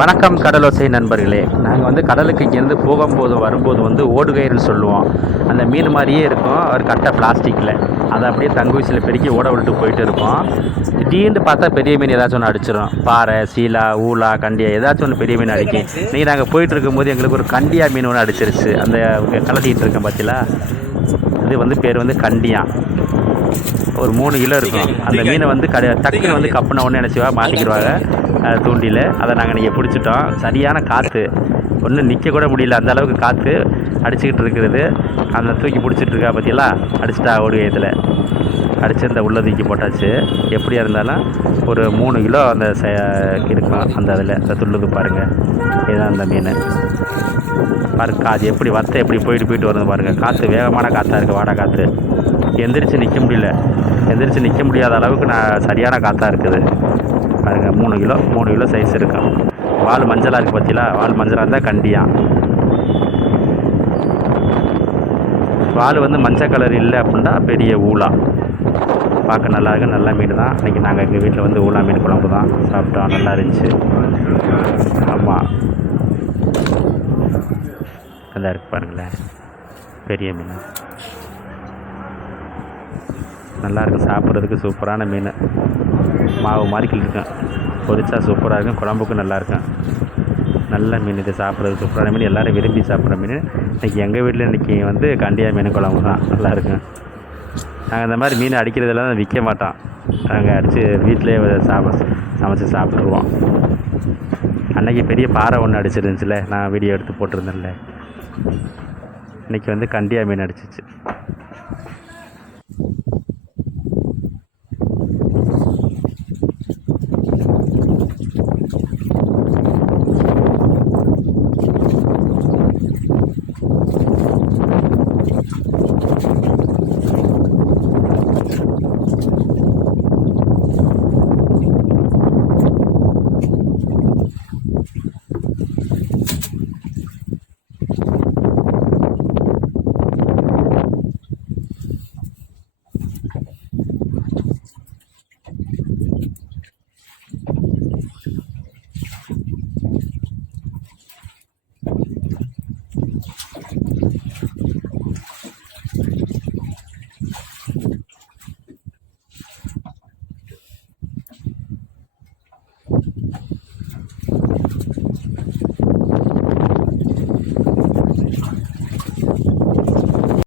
வணக்கம் கடலோசை நண்பர்களே. நாங்கள் வந்து கடலுக்கு இங்கேருந்து போகும்போது வரும்போது வந்து ஓடுகயிறுன்னு சொல்லுவோம். அந்த மீன் மாதிரியே இருக்கும், ஒரு கட்டை பிளாஸ்டிக்கில். அதை அப்படியே தங்குவிசில் பெருக்கி ஓட விட்டு போயிட்டு இருப்போம். திடீர்னு பார்த்தா பெரிய மீன் ஏதாச்சும் ஒன்று அடிச்சிடும். பாறை, சீலா, ஊலா, கண்டியா ஏதாச்சும் ஒன்று பெரிய மீன் அடிக்கும். நீ நாங்கள் போயிட்டு இருக்கும்போது எங்களுக்கு ஒரு கண்டியா மீன் ஒன்று அடிச்சிருச்சு. அந்த கலட்டிகிட்டு இருக்கேன் பார்த்தீங்களா, இது வந்து பேர் வந்து கண்டியா. ஒரு 3 கிலோ இருக்கும். அந்த மீனை வந்து டக்குன்னு வந்து கப்புன ஒன்று நினச்சிவா மாட்டிக்கிடுவாங்க தூண்டில். அதை நாங்கள் நீங்கள் பிடிச்சிட்டோம். சரியான காற்று, ஒன்றும் நிற்க கூட முடியல, அந்த அளவுக்கு காற்று அடிச்சுக்கிட்டு இருக்கிறது. அந்த தூக்கி பிடிச்சிட்டு இருக்கா பற்றியெல்லாம் அடிச்சிட்டா ஓடுகையத்தில் அடிச்சிருந்த உள்ள தூக்கி போட்டாச்சு. எப்படியா இருந்தாலும் ஒரு 3 கிலோ அந்த இருக்கும். அந்த அதில் அந்த துள்ளுது பாருங்கள், இதுதான் அந்த மீன் பாருங்க. அது எப்படி வத்தை எப்படி போயிட்டு வருது பாருங்கள். காற்று வேகமான காற்றா இருக்குது, வாடை காற்று. எந்திரிச்சு நிற்க முடியல, எந்திரிச்சு நிற்க முடியாத அளவுக்கு சரியான காற்றா இருக்குது பாருங்கள். 3 கிலோ சைஸ் இருக்கும். வால் மஞ்சளாக இருக்குது பார்த்தீங்களா, வால் மஞ்சளாக இருந்தால் கண்டியா. வால் வந்து மஞ்சள் கலர் இல்லை அப்படின்னா பெரிய ஊலா. பார்க்க நல்லா இருக்கு, நல்ல மீன் தான். இன்றைக்கி நாங்கள் எங்கள் வீட்டில் வந்து ஊலா மீன் குழம்பு தான் சாப்பிட்டோம், நல்லா இருந்துச்சு. ஆமாம், நல்லா இருக்குது பாருங்களேன், பெரிய மீன் நல்லாயிருக்கும் சாப்பிட்றதுக்கு. சூப்பரான மீன், மாவு மாதிரி இருக்கும், பொரிச்சா சூப்பராக இருக்கும், குழம்புக்கும் நல்லாயிருக்கும். நல்ல மீன் இது, சாப்பிட்றது சூப்பரான மீன், எல்லோரும் விரும்பி சாப்பிட்ற மீன். இன்றைக்கி எங்கள் வீட்டில் இன்றைக்கி வந்து கண்டியா மீன் குழம்பு தான், நல்லாயிருக்கும். நாங்கள் இந்த மாதிரி மீன் அடிக்கிறதெல்லாம் விற்க மாட்டோம், நாங்கள் அடித்து வீட்டிலே சமைச்சு சாப்பிட்ருவோம். அன்றைக்கி பெரிய பாறை ஒன்று அடிச்சிருந்துச்சுல, நான் வீடியோ எடுத்து போட்டிருந்தேன்ல. இன்றைக்கி வந்து கண்டியா மீன் அடிச்சிச்சு.